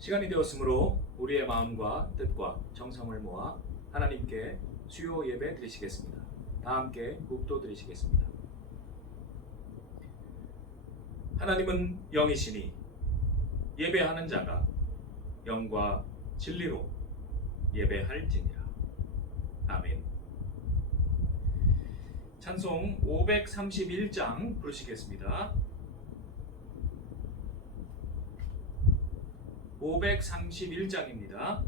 시간이 되었으므로 우리의 마음과 뜻과 정성을 모아 하나님께 수요 예배 드리시겠습니다. 다 함께 묵도 드리시겠습니다. 하나님은 영이시니 예배하는 자가 영과 진리로 예배할지니라. 아멘. 찬송 531장 부르시겠습니다. 531장입니다.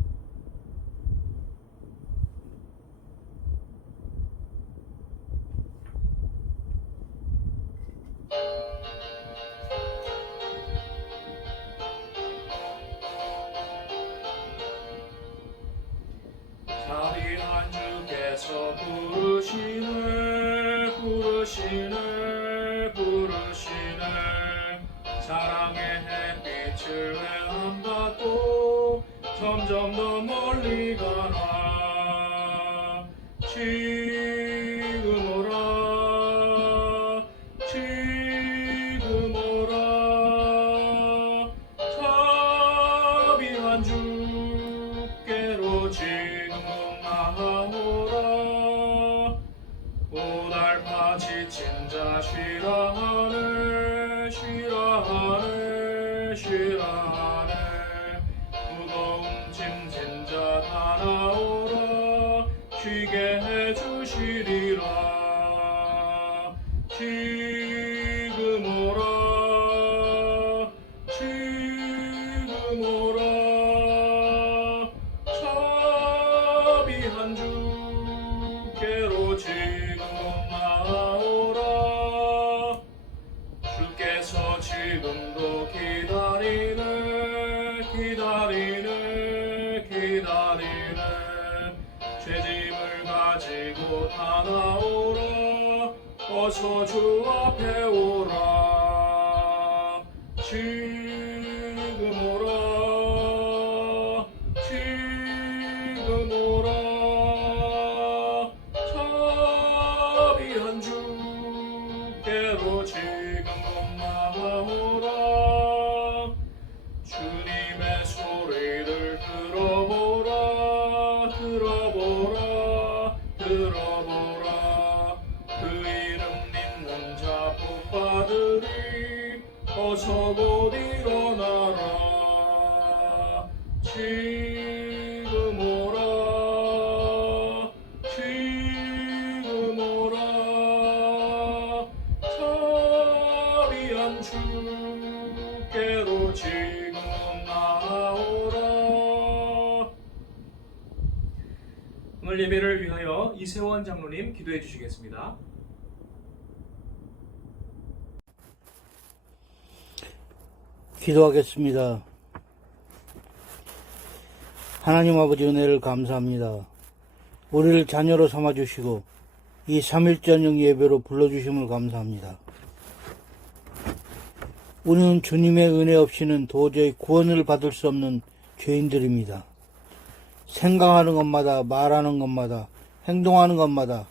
자비한 주께서 부르시네 사랑의 햇빛을 외람받고 점점 더 멀리 가라. 지금 오라 자비한 주께로 지금 나아오라. 오달파 지친 자 쉬라하네 무거운 짐진 자 다 나오라. 쉬게 해주시리라. 지금 오라 자비한 주께로 지금 나아오라. 주께서 지금도 기다리네 죄짐을 가지고 다 나오라. 어서 주 앞에 오라. 지금 오라 자비한 주께로 지금 나아오라. 주님의 소리를 들어보라. 그 이름 믿는 자 복받으리. 어서 곧 일어나라. 지금 오라 자비한 주께로 지금 나아오라. 오늘 예배를 위하여 이세원 장로님 기도해 주시겠습니다. 기도하겠습니다. 하나님 아버지 은혜를 감사합니다. 우리를 자녀로 삼아주시고 이 3일 저녁 예배로 불러주심을 감사합니다. 우리는 주님의 은혜 없이는 도저히 구원을 받을 수 없는 죄인들입니다. 생각하는 것마다, 말하는 것마다, 행동하는 것마다,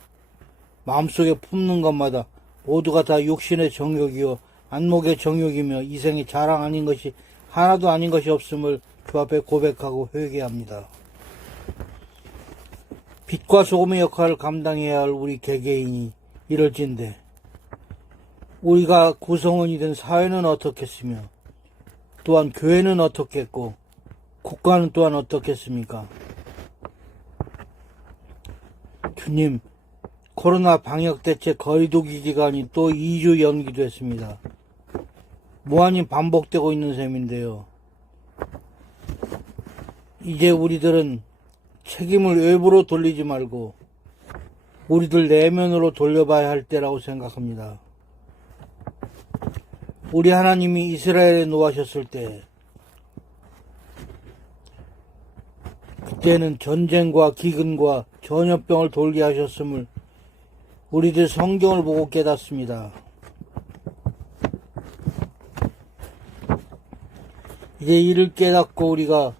마음속에 품는 것마다 모두가 다 육신의 정욕이요 안목의 정욕이며 이생의 자랑 아닌 것이 하나도 아닌 것이 없음을 주 앞에 고백하고 회개합니다. 빛과 소금의 역할을 감당해야 할 우리 개개인이 이럴진데 우리가 구성원이 된 사회는 어떻겠으며 또한 교회는 어떻겠고 국가는 또한 어떻겠습니까? 주님, 코로나 방역대책 거리두기 기간이 또 2주 연기됐습니다. 무한히 반복되고 있는 셈인데요. 이제 우리들은 책임을 외부로 돌리지 말고 우리들 내면으로 돌려봐야 할 때라고 생각합니다. 우리 하나님이 이스라엘에 노하셨을 때 그때는 전쟁과 기근과 전염병을 돌게 하셨음을 우리들 성경을 보고 깨닫습니다. 이제 이를 깨닫고 우리가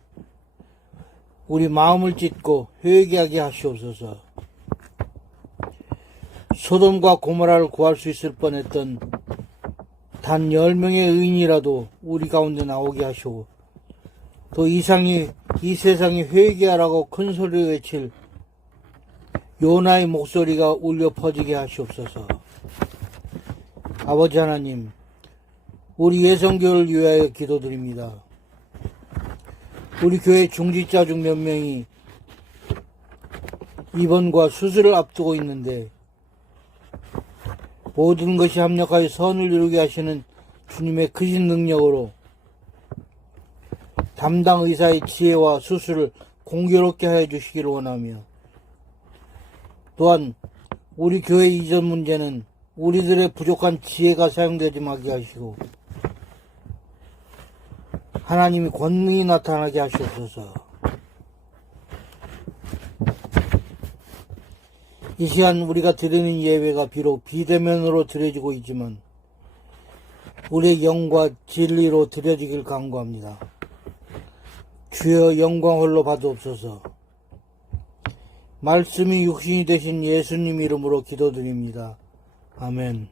우리 마음을 찢고 회개하게 하시옵소서. 소돔과 고모라를 구할 수 있을 뻔했던 단 10명의 의인이라도 우리 가운데 나오게 하시고 또 이 세상이 회개하라고 큰 소리로 외칠 요나의 목소리가 울려 퍼지게 하시옵소서. 아버지 하나님, 우리 예성교회를 위하여 기도드립니다. 우리 교회 중직자 중 몇 명이 입원과 수술을 앞두고 있는데 모든 것이 합력하여 선을 이루게 하시는 주님의 크신 능력으로 담당 의사의 지혜와 수술을 공교롭게 하여 주시기를 원하며, 또한 우리 교회 이전 문제는 우리들의 부족한 지혜가 사용되지 말게 하시고 하나님이 권능이 나타나게 하시옵소서. 이 시간 우리가 드리는 예배가 비록 비대면으로 드려지고 있지만 우리의 영과 진리로 드려지길 간구합니다. 주여 영광 홀로 받으옵소서. 말씀이 육신이 되신 예수님 이름으로 기도드립니다. 아멘.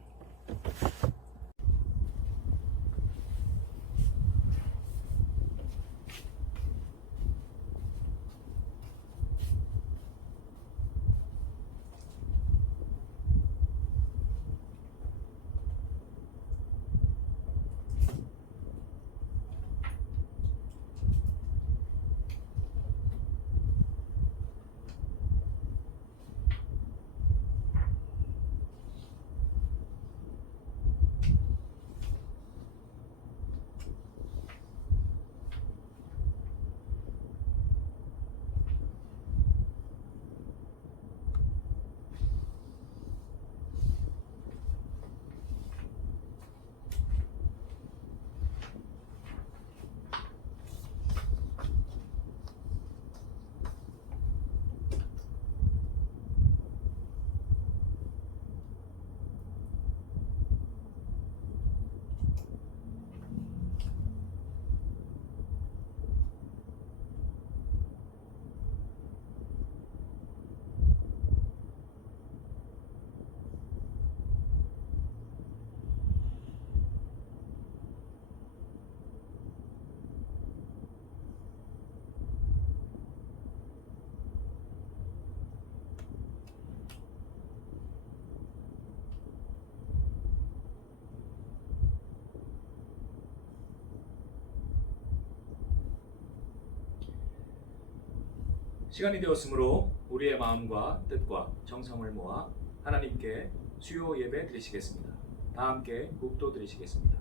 시간이 되었으므로 우리의 마음과 뜻과 정성을 모아 하나님께 수요 예배 드리시겠습니다. 다 함께 묵도 드리시겠습니다.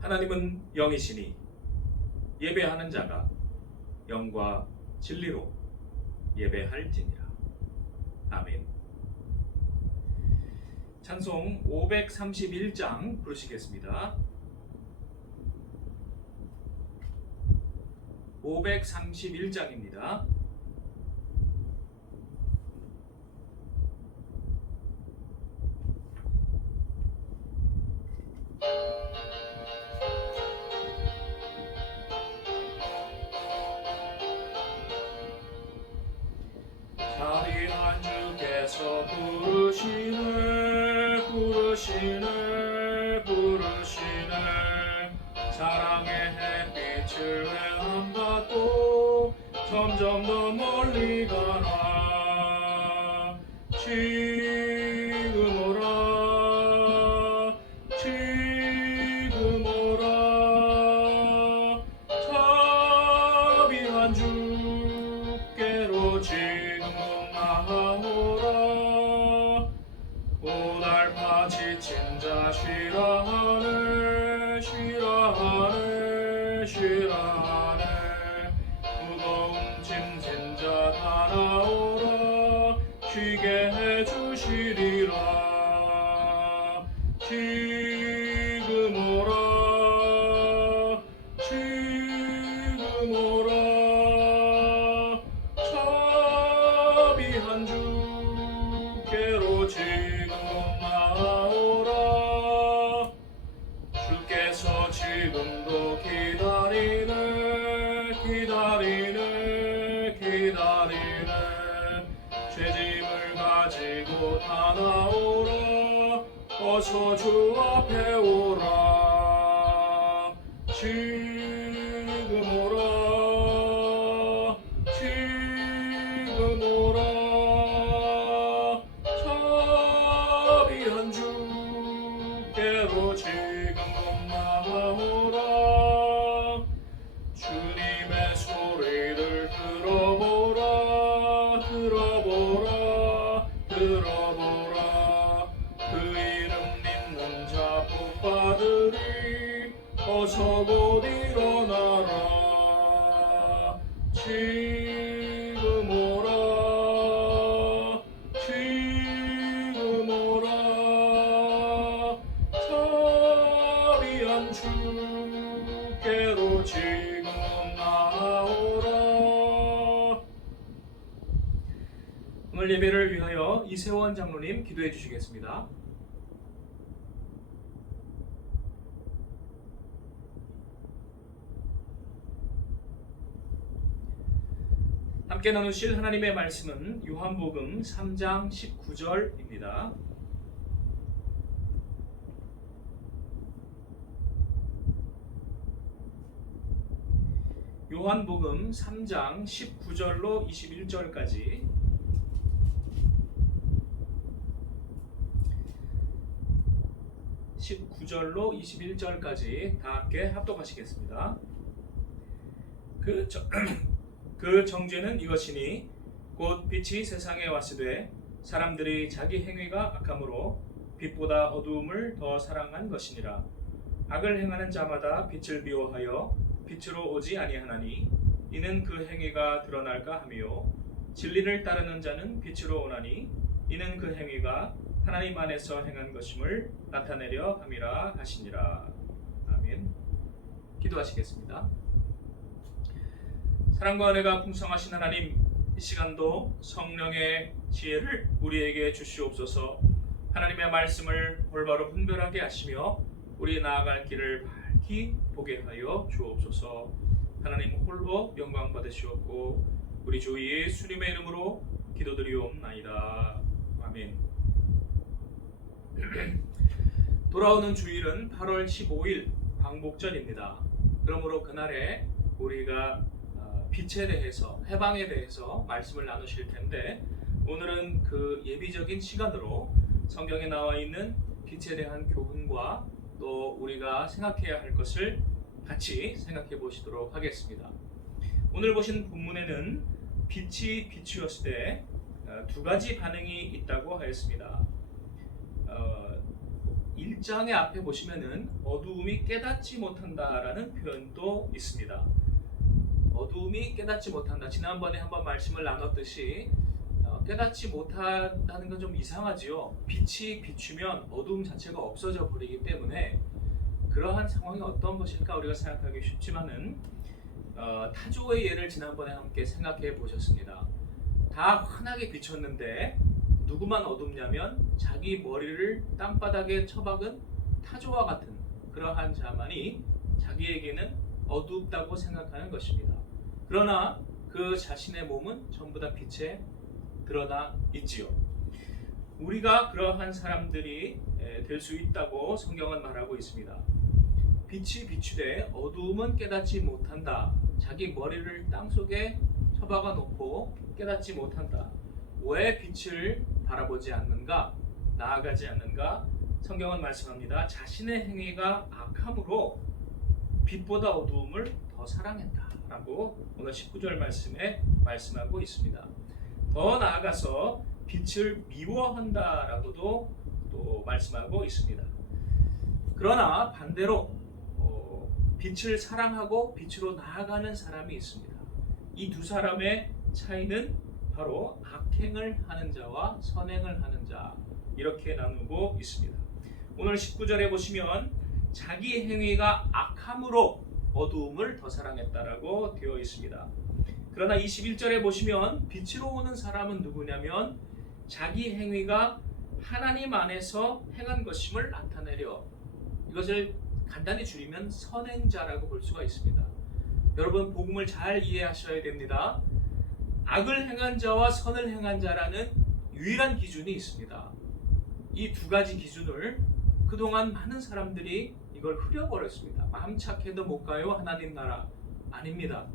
하나님은 영이시니 예배하는 자가 영과 진리로 예배할지니라. 아멘. 찬송 531장 부르시겠습니다. 531장입니다. 자비한 주께서 부르시네 부르시네 부르시네 사랑의 햇빛을 외람받고 점점 더 멀리 가라. 지금 오라 지금 오라 자비한 주께로 지금 나아오라. 오달파 지친 자 쉬라하네 쉬라하네 쉬라하네 무거운 짐진 자 다 나오라. 쉬게 해주시리라. 지금 오라 지금 오라 자비한 주께로 지금 나오라. 주께서 지금도 기다리네 기다리네 기다리네 죄짐을 가지고 다 나오라. 어서 주 앞에 오라. 어서 곧 일어나라. 지금 오라. 지금 오라. 자비한 주께로 지금 나아오라. 오늘 예배를 위하여 이세원 장로님 기도해 주시겠습니다. 함께 나누실 하나님의 말씀은 요한복음 3장 19절입니다. 요한복음 3장 19절로 21절까지 (19절로 21절까지) 다 함께 합독하시겠습니다. 그 정죄는 이것이니 곧 빛이 세상에 왔으되 사람들이 자기 행위가 악함으로 빛보다 어두움을 더 사랑한 것이니라. 악을 행하는 자마다 빛을 미워하여 빛으로 오지 아니하나니 이는 그 행위가 드러날까 하며 진리를 따르는 자는 빛으로 오나니 이는 그 행위가 하나님 안에서 행한 것임을 나타내려 함이라 하시니라. 아멘. 기도하시겠습니다. 사랑과 은혜가 풍성하신 하나님, 이 시간도 성령의 지혜를 우리에게 주시옵소서. 하나님의 말씀을 올바로 분별하게 하시며 우리 나아갈 길을 밝히 보게 하여 주옵소서. 하나님 홀로 영광 받으시옵고 우리 주 예수님의 이름으로 기도드리옵나이다. 아멘. 돌아오는 주일은 8월 15일 광복절입니다. 그러므로 그날에 우리가 빛에 대해서, 해방에 대해서 말씀을 나누실 텐데, 오늘은 그 예비적인 시간으로 성경에 나와 있는 빛에 대한 교훈과 또 우리가 생각해야 할 것을 같이 생각해 보시도록 하겠습니다. 오늘 보신 본문에는 빛이 비추었을 때 두 가지 반응이 있다고 하였습니다. 1장의 앞에 보시면은 어두움이 깨닫지 못한다라는 표현도 있습니다. 어두움이 깨닫지 못한다. 지난번에 한번 말씀을 나눴듯이 깨닫지 못한다는 건 좀 이상하지요. 빛이 비추면 어두움 자체가 없어져 버리기 때문에 그러한 상황이 어떤 것일까 우리가 생각하기 쉽지만은 타조의 예를 지난번에 함께 생각해 보셨습니다. 다 환하게 비쳤는데 누구만 어둡냐면 자기 머리를 땅바닥에 처박은 타조와 같은 그러한 자만이 자기에게는 어둡다고 생각하는 것입니다. 그러나 그 자신의 몸은 전부 다 빛에 드러나 있지요. 우리가 그러한 사람들이 될 수 있다고 성경은 말하고 있습니다. 빛이 비추되 어두움은 깨닫지 못한다. 자기 머리를 땅속에 처박아 놓고 깨닫지 못한다. 왜 빛을 바라보지 않는가? 나아가지 않는가? 성경은 말씀합니다. 자신의 행위가 악함으로 빛보다 어두움을 더 사랑했다 라고 오늘 19절 말씀에 말씀하고 있습니다. 더 나아가서 빛을 미워한다 라고도 또 말씀하고 있습니다. 그러나 반대로 빛을 사랑하고 빛으로 나아가는 사람이 있습니다. 이 두 사람의 차이는 바로 악행을 하는 자와 선행을 하는 자, 이렇게 나누고 있습니다. 오늘 19절에 보시면 자기 행위가 악함으로 어두움을 더 사랑했다라고 되어 있습니다. 그러나 21절에 보시면 빛으로 오는 사람은 누구냐면 자기 행위가 하나님 안에서 행한 것임을 나타내려, 이것을 간단히 줄이면 선행자라고 볼 수가 있습니다. 여러분 복음을 잘 이해하셔야 됩니다. 악을 행한 자와 선을 행한 자라는 유일한 기준이 있습니다. 이 두 가지 기준을 그동안 많은 사람들이 이걸 흐려버렸습니다. 마음 착해도 못 가요 하나님 나라. 아닙니다.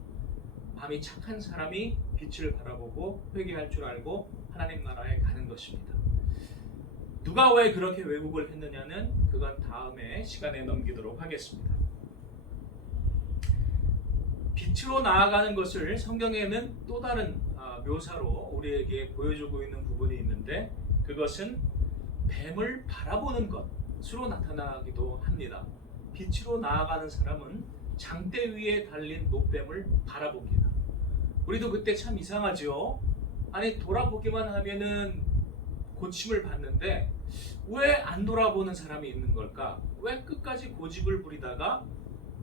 마음이 착한 사람이 빛을 바라보고 회개할 줄 알고 하나님 나라에 가는 것입니다. 누가 왜 그렇게 왜곡을 했느냐는 그건 다음에 시간에 넘기도록 하겠습니다. 빛으로 나아가는 것을 성경에는 또 다른 묘사로 우리에게 보여주고 있는 부분이 있는데, 그것은 뱀을 바라보는 것으로 나타나기도 합니다. 빛으로 나아가는 사람은 장대 위에 달린 노뱀을 바라봅니다. 우리도 그때 참 이상하죠. 아니 돌아보기만 하면은 고침을 받는데 왜 안 돌아보는 사람이 있는 걸까? 왜 끝까지 고집을 부리다가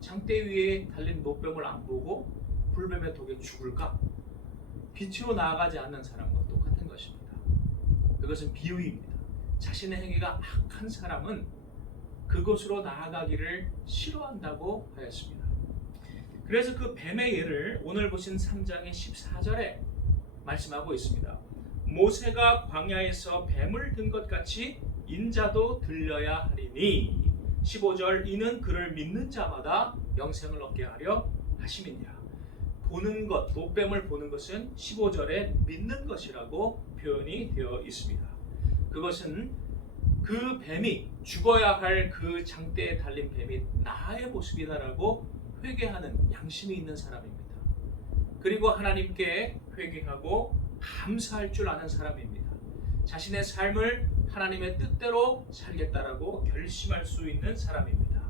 장대 위에 달린 노뱀을 안 보고 불뱀의 독에 죽을까? 빛으로 나아가지 않는 사람과 똑같은 것입니다. 그것은 비유입니다. 자신의 행위가 악한 사람은 그곳으로 나아가기를 싫어한다고 하였습니다. 그래서 그 뱀의 예를 오늘 보신 3장의 14절에 말씀하고 있습니다. 모세가 광야에서 뱀을 든 것 같이 인자도 들려야 하리니 15절 이는 그를 믿는 자마다 영생을 얻게 하려 하심이니라. 보는 것, 노뱀을 보는 것은 15절에 믿는 것이라고 표현이 되어 있습니다. 그것은 그 뱀이 죽어야 할 그 장대에 달린 뱀이 나의 모습이다라고 회개하는 양심이 있는 사람입니다. 그리고 하나님께 회개하고 감사할 줄 아는 사람입니다. 자신의 삶을 하나님의 뜻대로 살겠다라고 결심할 수 있는 사람입니다.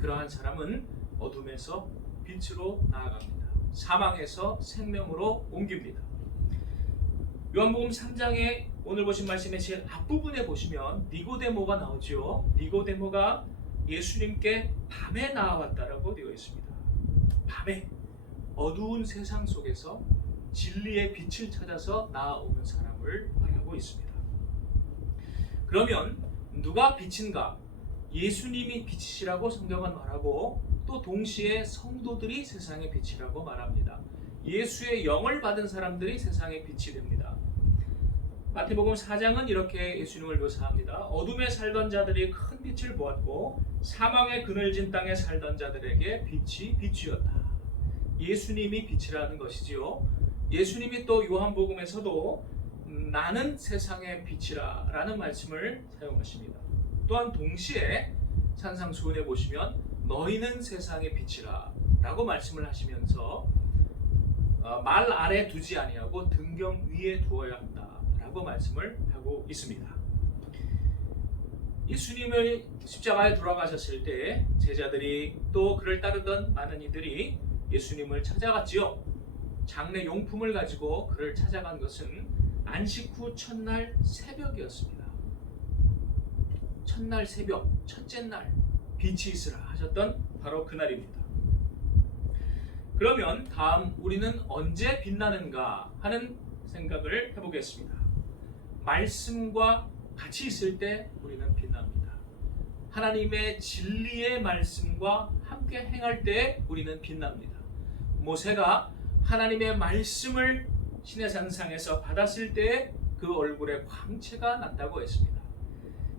그러한 사람은 어둠에서 빛으로 나아갑니다. 사망에서 생명으로 옮깁니다. 요한복음 3장에 오늘 보신 말씀의 제일 앞부분에 보시면 니고데모가 나오죠. 니고데모가 예수님께 밤에 나와왔다라고 되어 있습니다. 밤에 어두운 세상 속에서 진리의 빛을 찾아서 나아오는 사람을 말하고 있습니다. 그러면 누가 빛인가? 예수님이 빛이시라고 성경은 말하고 또 동시에 성도들이 세상의 빛이라고 말합니다. 예수의 영을 받은 사람들이 세상의 빛이 됩니다. 마태복음 4장은 이렇게 예수님을 묘사합니다. 어둠에 살던 자들이 큰 빛을 보았고 사망의 그늘진 땅에 살던 자들에게 빛이 비추었다. 예수님이 빛이라는 것이지요. 예수님이 또 요한복음에서도 나는 세상의 빛이라 라는 말씀을 사용하십니다. 또한 동시에 산상수훈에 보시면 너희는 세상의 빛이라 라고 말씀을 하시면서 말 아래 두지 아니하고 등경 위에 두어야 한다 라고 말씀을 하고 있습니다. 예수님을 십자가에 돌아가셨을 때 제자들이 또 그를 따르던 많은 이들이 예수님을 찾아갔지요. 장례 용품을 가지고 그를 찾아간 것은 안식 후 첫날 새벽이었습니다. 첫날 새벽, 첫째 날 빛이 있으라 하셨던 바로 그날입니다. 그러면 다음 우리는 언제 빛나는가 하는 생각을 해보겠습니다. 말씀과 같이 있을 때 우리는 빛납니다. 하나님의 진리의 말씀과 함께 행할 때 우리는 빛납니다. 모세가 하나님의 말씀을 시내산상에서 받았을 때 그 얼굴에 광채가 났다고 했습니다.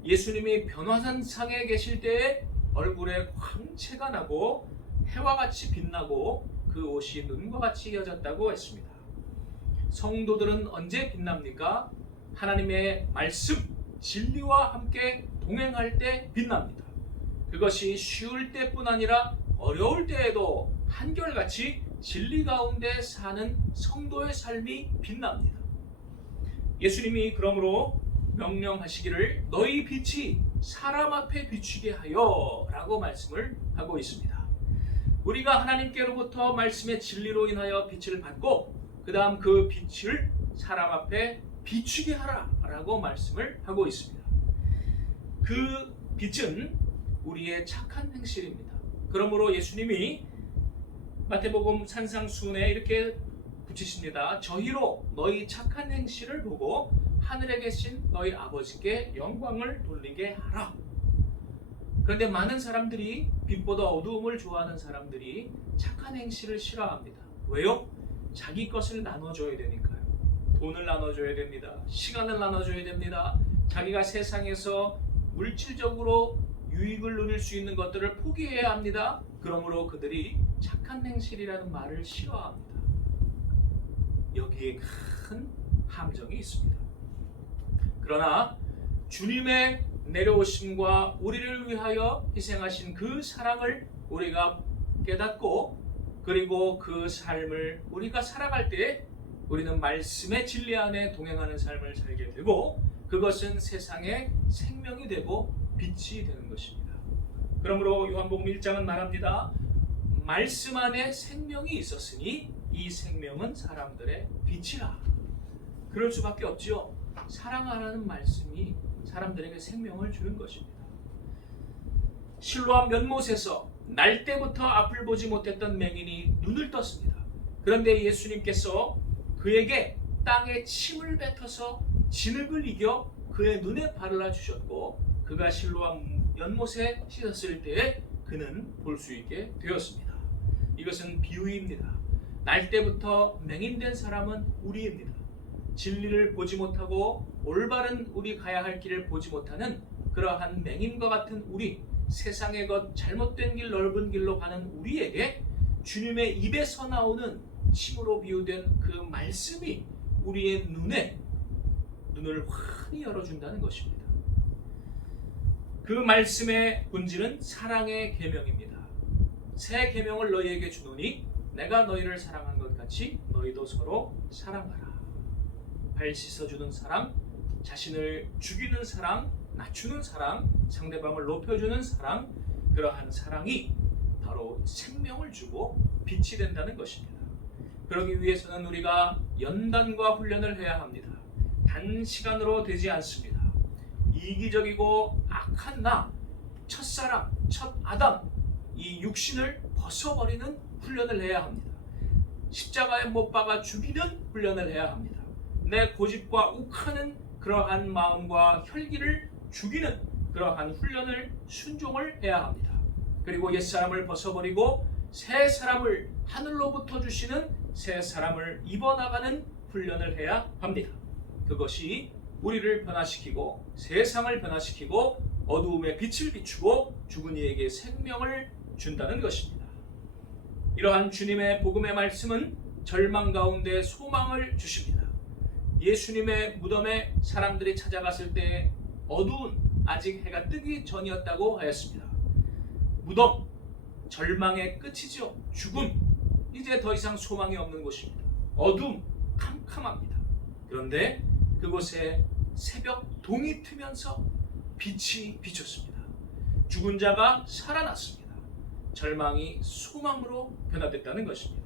예수님이 변화산상에 계실 때 얼굴에 광채가 나고 해와 같이 빛나고 그 옷이 눈과 같이 이어졌다고 했습니다. 성도들은 언제 빛납니까? 하나님의 말씀, 진리와 함께 동행할 때 빛납니다. 그것이 쉬울 때뿐 아니라 어려울 때에도 한결같이 진리 가운데 사는 성도의 삶이 빛납니다. 예수님이 그러므로 명령하시기를 너희 빛이 사람 앞에 비추게 하여 라고 말씀을 하고 있습니다. 우리가 하나님께로부터 말씀의 진리로 인하여 빛을 받고 그 다음 그 빛을 사람 앞에 비추게 하라 라고 말씀을 하고 있습니다. 그 빛은 우리의 착한 행실입니다. 그러므로 예수님이 마태복음 산상수훈에 이렇게 붙이십니다. 저희로 너희 착한 행실을 보고 하늘에 계신 너희 아버지께 영광을 돌리게 하라. 그런데 많은 사람들이 빛보다 어두움을 좋아하는 사람들이 착한 행실을 싫어합니다. 왜요? 자기 것을 나눠줘야 되니까요. 돈을 나눠줘야 됩니다. 시간을 나눠줘야 됩니다. 자기가 세상에서 물질적으로 유익을 누릴 수 있는 것들을 포기해야 합니다. 그러므로 그들이 착한 행실이라는 말을 싫어합니다. 여기에 큰 함정이 있습니다. 그러나 주님의 내려오심과 우리를 위하여 희생하신 그 사랑을 우리가 깨닫고 그리고 그 삶을 우리가 살아갈 때 우리는 말씀의 진리 안에 동행하는 삶을 살게 되고 그것은 세상의 생명이 되고 빛이 되는 것입니다. 그러므로 요한복음 1장은 말합니다. 말씀 안에 생명이 있었으니 이 생명은 사람들의 빛이라. 그럴 수밖에 없지요. 사랑하라는 말씀이 사람들에게 생명을 주는 것입니다. 실로암 연못에서 날 때부터 앞을 보지 못했던 맹인이 눈을 떴습니다. 그런데 예수님께서 그에게 땅에 침을 뱉어서 진흙을 이겨 그의 눈에 바르라 주셨고, 그가 실로암 연못에 씻었을 때에 그는 볼 수 있게 되었습니다. 이것은 비유입니다. 날 때부터 맹인된 사람은 우리입니다. 진리를 보지 못하고 올바른 우리 가야 할 길을 보지 못하는 그러한 맹인과 같은 우리, 세상의 것 잘못된 길 넓은 길로 가는 우리에게 주님의 입에서 나오는 침으로 비유된 그 말씀이 우리의 눈을 환히 열어준다는 것입니다. 그 말씀의 본질은 사랑의 계명입니다. 새 계명을 너희에게 주노니 내가 너희를 사랑한 것 같이 너희도 서로 사랑하라. 발 씻어주는 사랑, 자신을 죽이는 사랑, 낮추는 사랑, 상대방을 높여주는 사랑, 그러한 사랑이 바로 생명을 주고 빛이 된다는 것입니다. 그러기 위해서는 우리가 연단과 훈련을 해야 합니다. 단시간으로 되지 않습니다. 이기적이고 악한 나, 첫사랑, 첫 아담, 이 육신을 벗어버리는 훈련을 해야 합니다. 십자가에 못 박아 죽이는 훈련을 해야 합니다. 내 고집과 욱하는 그러한 마음과 혈기를 죽이는 그러한 훈련을, 순종을 해야 합니다. 그리고 옛사람을 벗어버리고 새 사람을, 하늘로부터 주시는 새 사람을 입어나가는 훈련을 해야 합니다. 그것이 우리를 변화시키고 세상을 변화시키고 어두움에 빛을 비추고 죽은 이에게 생명을 준다는 것입니다. 이러한 주님의 복음의 말씀은 절망 가운데 소망을 주십니다. 예수님의 무덤에 사람들이 찾아갔을 때 어두운, 아직 해가 뜨기 전이었다고 하였습니다. 무덤, 절망의 끝이죠. 죽음, 이제 더 이상 소망이 없는 곳입니다. 어둠, 캄캄합니다. 그런데 그곳에 새벽 동이 트면서 빛이 비쳤습니다. 죽은 자가 살아났습니다. 절망이 소망으로 변화됐다는 것입니다.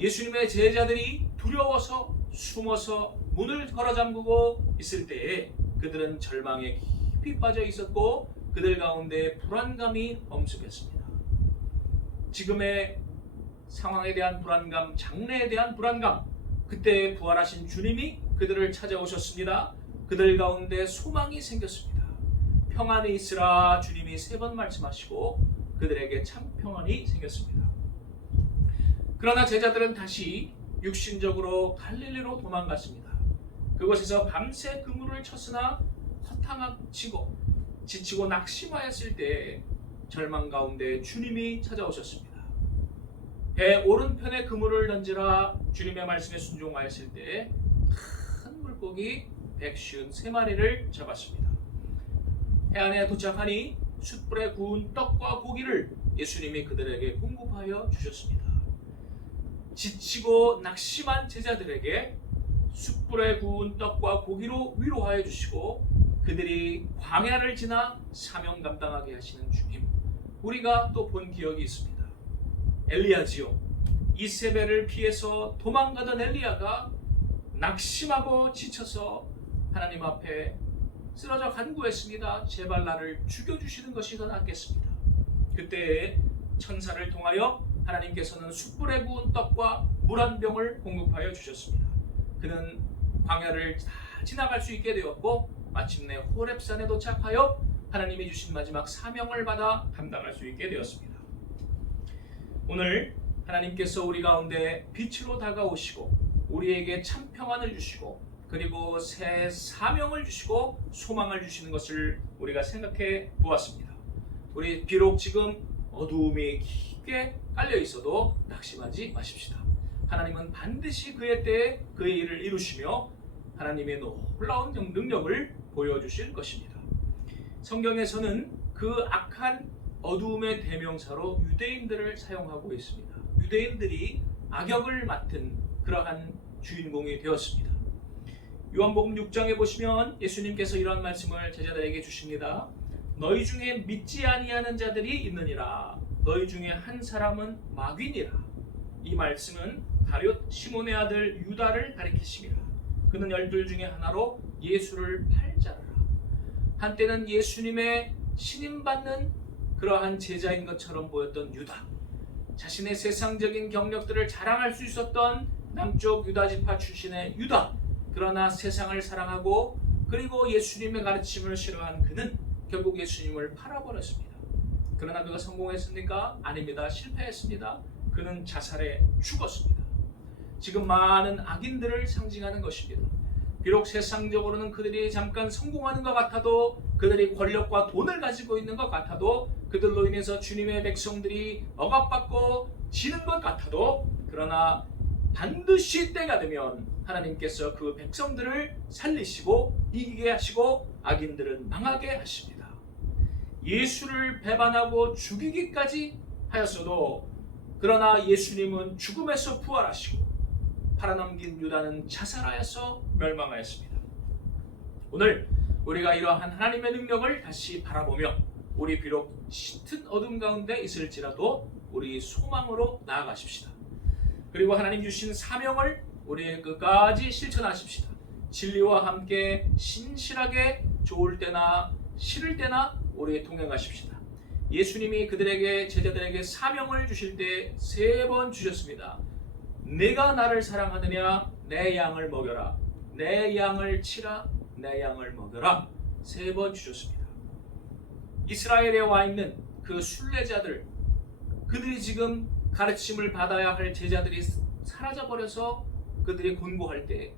예수님의 제자들이 두려워서 숨어서 문을 걸어 잠그고 있을 때에 그들은 절망에 깊이 빠져 있었고 그들 가운데 불안감이 엄습했습니다. 지금의 상황에 대한 불안감, 장래에 대한 불안감, 그때 부활하신 주님이 그들을 찾아오셨습니다. 그들 가운데 소망이 생겼습니다. 평안히 있으라 주님이 3번 말씀하시고 그들에게 참 평안이 생겼습니다. 그러나 제자들은 다시 육신적으로 갈릴리로 도망갔습니다. 그곳에서 밤새 그물을 쳤으나 허탕치고 지치고 낙심하였을 때 절망 가운데 주님이 찾아오셨습니다. 배 오른편에 그물을 던지라 주님의 말씀에 순종하였을 때 큰 물고기 153마리를 잡았습니다. 해안에 도착하니 숯불에 구운 떡과 고기를 예수님이 그들에게 공급하여 주셨습니다. 지치고 낙심한 제자들에게 숯불에 구운 떡과 고기로 위로하여 주시고 그들이 광야를 지나 사명 감당하게 하시는 주님, 우리가 또 본 기억이 있습니다. 엘리야지요. 이세벨을 피해서 도망가던 엘리야가 낙심하고 지쳐서 하나님 앞에 쓰러져 간구했습니다. 제발 나를 죽여주시는 것이 더 낫겠습니다. 그때 천사를 통하여 하나님께서는 숯불에 구운 떡과 물 한 병을 공급하여 주셨습니다. 그는 광야를 다 지나갈 수 있게 되었고 마침내 호렙산에 도착하여 하나님이 주신 마지막 사명을 받아 감당할 수 있게 되었습니다. 오늘 하나님께서 우리 가운데 빛으로 다가오시고 우리에게 참 평안을 주시고 그리고 새 사명을 주시고 소망을 주시는 것을 우리가 생각해 보았습니다. 우리 비록 지금 어두움이 깊게 깔려 있어도 낙심하지 마십시다. 하나님은 반드시 그의 때에 그의 일을 이루시며 하나님의 놀라운 능력을 보여주실 것입니다. 성경에서는 그 악한 어두움의 대명사로 유대인들을 사용하고 있습니다. 유대인들이 악역을 맡은 그러한 주인공이 되었습니다. 요한복음 6장에 보시면 예수님께서 이러한 말씀을 제자들에게 주십니다. 너희 중에 믿지 아니하는 자들이 있느니라. 너희 중에 한 사람은 마귀니라. 이 말씀은 가룟 시몬의 아들 유다를 가리키심이라. 그는 12 중에 하나로 예수를 팔자라. 한때는 예수님의 신임받는 그러한 제자인 것처럼 보였던 유다, 자신의 세상적인 경력들을 자랑할 수 있었던 남쪽 유다 지파 출신의 유다, 그러나 세상을 사랑하고 그리고 예수님의 가르침을 싫어한 그는 결국 예수님을 팔아버렸습니다. 그러나 그가 성공했습니까? 아닙니다. 실패했습니다. 그는 자살해 죽었습니다. 지금 많은 악인들을 상징하는 것입니다. 비록 세상적으로는 그들이 잠깐 성공하는 것 같아도, 그들이 권력과 돈을 가지고 있는 것 같아도, 그들로 인해서 주님의 백성들이 억압받고 지는 것 같아도, 그러나 반드시 때가 되면 하나님께서 그 백성들을 살리시고 이기게 하시고 악인들은 망하게 하십니다. 예수를 배반하고 죽이기까지 하였어도, 그러나 예수님은 죽음에서 부활하시고 팔아넘긴 유다는 자살하여서 멸망하였습니다. 오늘 우리가 이러한 하나님의 능력을 다시 바라보며, 우리 비록 짙은 어둠 가운데 있을지라도 우리 소망으로 나아가십시다. 그리고 하나님 주신 사명을 우리 끝까지 실천하십시다. 진리와 함께 신실하게 좋을 때나 싫을 때나 우리 동행하십시다. 예수님이 그들에게, 제자들에게 사명을 주실 때 3번 주셨습니다. 내가 나를 사랑하느냐? 내 양을 먹여라. 내 양을 치라. 내 양을 먹여라. 3번 주셨습니다. 이스라엘에 와 있는 그 순례자들, 그들이 지금 가르침을 받아야 할 제자들이 사라져버려서 그들이 곤고할 때,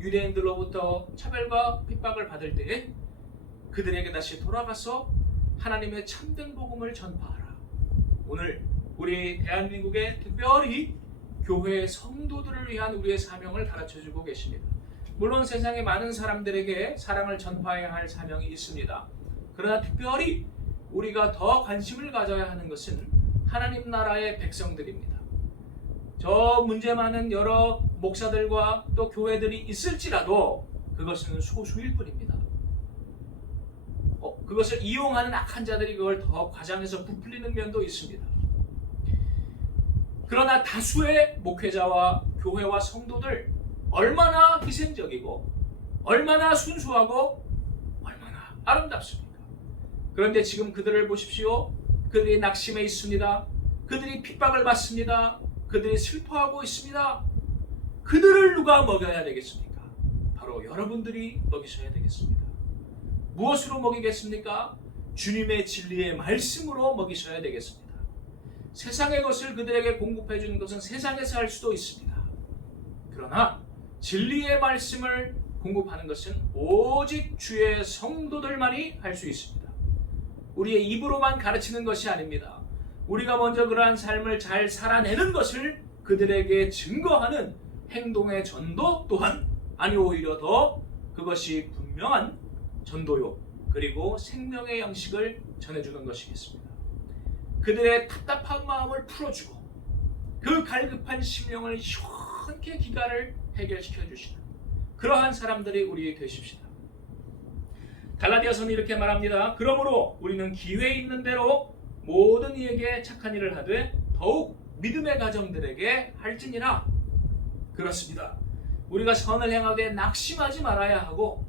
유대인들로부터 차별과 핍박을 받을 때에 그들에게 다시 돌아가서 하나님의 참된 복음을 전파하라. 오늘 우리 대한민국에 특별히 교회 성도들을 위한 우리의 사명을 가르쳐주고 계십니다. 물론 세상의 많은 사람들에게 사랑을 전파해야 할 사명이 있습니다. 그러나 특별히 우리가 더 관심을 가져야 하는 것은 하나님 나라의 백성들입니다. 저 문제 많은 여러 목사들과 또 교회들이 있을지라도 그것은 소수일 뿐입니다. 그것을 이용하는 악한 자들이 그걸 더 과장해서 부풀리는 면도 있습니다. 그러나 다수의 목회자와 교회와 성도들, 얼마나 희생적이고 얼마나 순수하고 얼마나 아름답습니까? 그런데 지금 그들을 보십시오. 그들이 낙심해 있습니다. 그들이 핍박을 받습니다. 그들이 슬퍼하고 있습니다. 그들을 누가 먹여야 되겠습니까? 바로 여러분들이 먹이셔야 되겠습니다. 무엇으로 먹이겠습니까? 주님의 진리의 말씀으로 먹이셔야 되겠습니다. 세상의 것을 그들에게 공급해 주는 것은 세상에서 할 수도 있습니다. 그러나 진리의 말씀을 공급하는 것은 오직 주의 성도들만이 할 수 있습니다. 우리의 입으로만 가르치는 것이 아닙니다. 우리가 먼저 그러한 삶을 잘 살아내는 것을 그들에게 증거하는 행동의 전도 또한, 아니 오히려 더 그것이 분명한 전도요, 그리고 생명의 양식을 전해주는 것이겠습니다. 그들의 답답한 마음을 풀어주고 그 갈급한 심령을 시원케 기가를 해결시켜 주시는 그러한 사람들이 우리 되십시다. 갈라디아서는 이렇게 말합니다. 그러므로 우리는 기회 있는 대로 모든 이에게 착한 일을 하되 더욱 믿음의 가정들에게 할지니라. 그렇습니다. 우리가 선을 행하되 낙심하지 말아야 하고,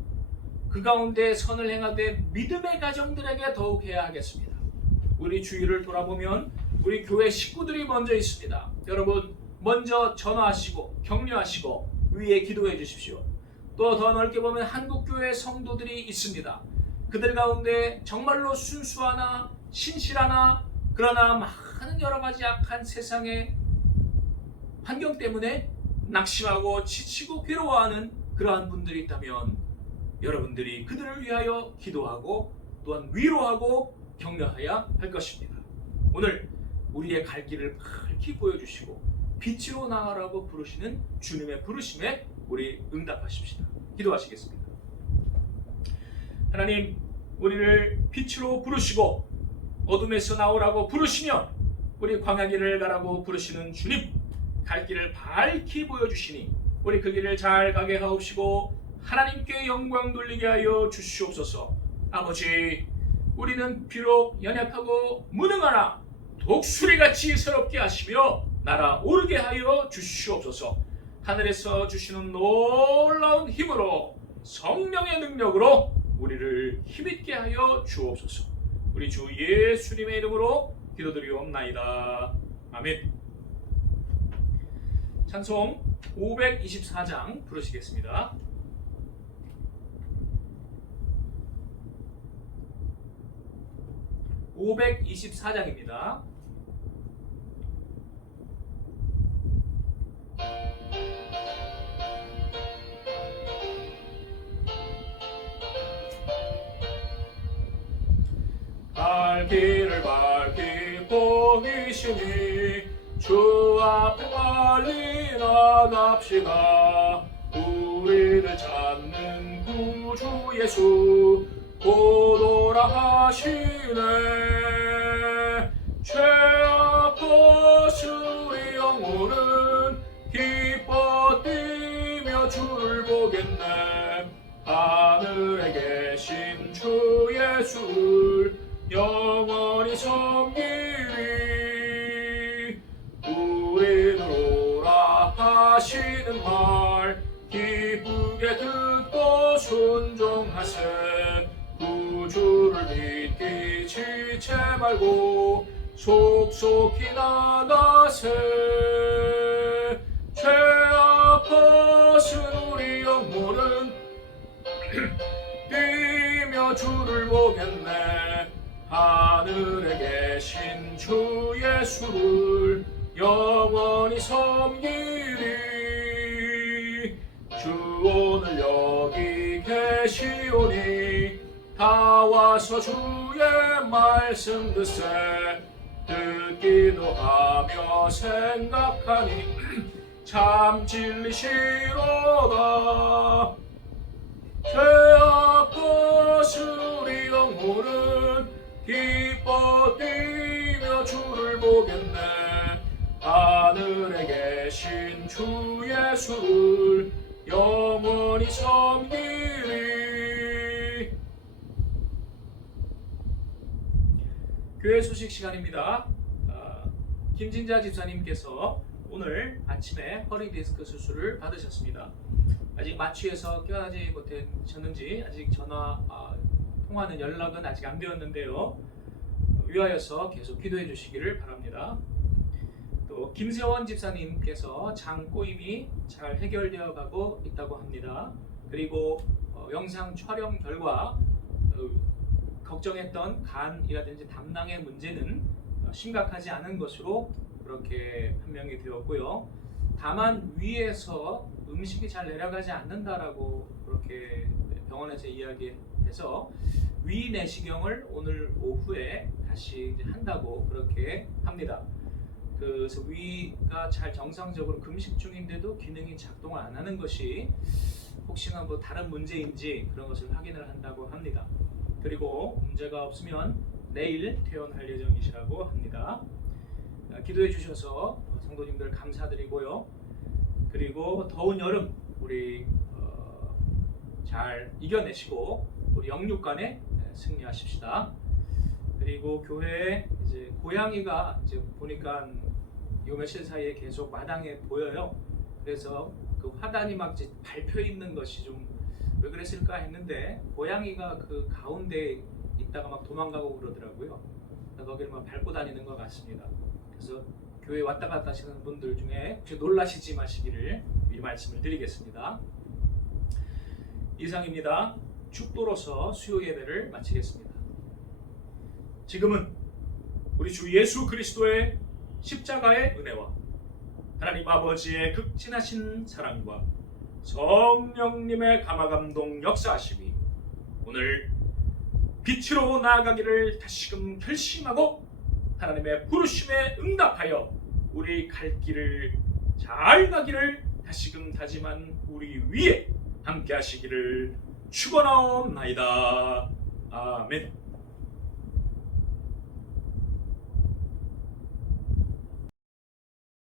그 가운데 선을 행하되 믿음의 가정들에게 더욱 해야 하겠습니다. 우리 주위를 돌아보면 우리 교회 식구들이 먼저 있습니다. 여러분, 먼저 전화하시고 격려하시고 위에 기도해 주십시오. 또 더 넓게 보면 한국교회 성도들이 있습니다. 그들 가운데 정말로 순수하나 신실하나 그러나 많은 여러 가지 악한 세상의 환경 때문에 낙심하고 지치고 괴로워하는 그러한 분들이 있다면 여러분들이 그들을 위하여 기도하고 또한 위로하고 격려해야 할 것입니다. 오늘 우리의 갈 길을 밝히 보여주시고 빛으로 나아가라고 부르시는 주님의 부르심에 우리 응답하십시다. 기도하시겠습니다. 하나님, 우리를 빛으로 부르시고 어둠에서 나오라고 부르시며 우리 광야길을 가라고 부르시는 주님, 갈 길을 밝히 보여주시니 우리 그 길을 잘 가게 하옵시고 하나님께 영광 돌리게 하여 주시옵소서. 아버지, 우리는 비록 연약하고 무능하나 독수리같이 새롭게 하시며 날아 오르게 하여 주시옵소서. 하늘에서 주시는 놀라운 힘으로 성령의 능력으로 우리를 힘있게 하여 주옵소서. 우리 주 예수님의 이름으로 기도드리옵나이다. 아멘. 찬송 524장 부르시겠습니다. (524장입니다) 갈 길을 밝히 보이시니 주 앞에 빨리 나갑시다. 우리를 찾는 구주 예수 곧 오라 하시네. 죄 아파서 우리 영혼은 기뻐 뛰며 주를 보겠네. 하늘에 계신 주 예수를 영원히 섬기리. 우리를 오라 하시는 말 기쁘게 듣고 순종하세. 구주를 믿기 지체 말고 속속히 나가세. 죄 아파서 우리 영혼은 뛰며 주를 보겠네. 하늘에 계신 주 예수를 영원히 섬기리. 주 오늘 여기 계시오니 다 와서 주의 말씀 듣세. 듣기도 하며 생각하니 참 진리시로다. 죄 아파서 우리 영혼은 기뻐 뛰며 주를 보겠네. 하늘에 계신 주 예수를 영원히 섬기리. 교회 소식 시간입니다. 김진자 집사님께서 오늘 아침에 허리 디스크 수술을 받으셨습니다. 아직 마취해서 깨어나지 못하셨는지 아직 통화는 연락은 아직 안 되었는데요. 위하여서 계속 기도해 주시기를 바랍니다. 또 김세원 집사님께서 장 꼬임이 잘 해결되어 가고 있다고 합니다. 그리고 영상 촬영 결과 걱정했던 간이라든지 담낭의 문제는 심각하지 않은 것으로 그렇게 판명이 되었고요. 다만 위에서 음식이 잘 내려가지 않는다라고 그렇게 병원에서 이야기해서 위 내시경을 오늘 오후에 다시 한다고 그렇게 합니다. 그래서 위가 잘 정상적으로 금식 중인데도 기능이 작동을 안 하는 것이 혹시나 뭐 다른 문제인지 그런 것을 확인을 한다고 합니다. 그리고 문제가 없으면 내일 퇴원할 예정이시라고 합니다. 기도해 주셔서 성도님들 감사드리고요. 그리고 더운 여름 우리 잘 이겨내시고 우리 영육간에 승리하십시다. 그리고 교회에 이제 고양이가 이제 보니까 요 며칠 사이에 계속 마당에 보여요. 그래서 그 화단이 막 이제 밟혀 있는 것이 좀 왜 그랬을까 했는데 고양이가 그 가운데 있다가 막 도망가고 그러더라고요. 거기를 막 밟고 다니는 것 같습니다. 그래서 교회 왔다 갔다 하시는 분들 중에 혹시 놀라시지 마시기를 이 말씀을 드리겠습니다. 이상입니다. 축도로서 수요 예배를 마치겠습니다. 지금은 우리 주 예수 그리스도의 십자가의 은혜와 하나님 아버지의 극진하신 사랑과 성령님의 감화감동 역사하심이 오늘 빛으로 나아가기를 다시금 결심하고 하나님의 부르심에 응답하여 우리 갈 길을 잘 가기를 다시금 다짐한 우리 위에 함께 하시기를 축원하옵나이다. 아멘.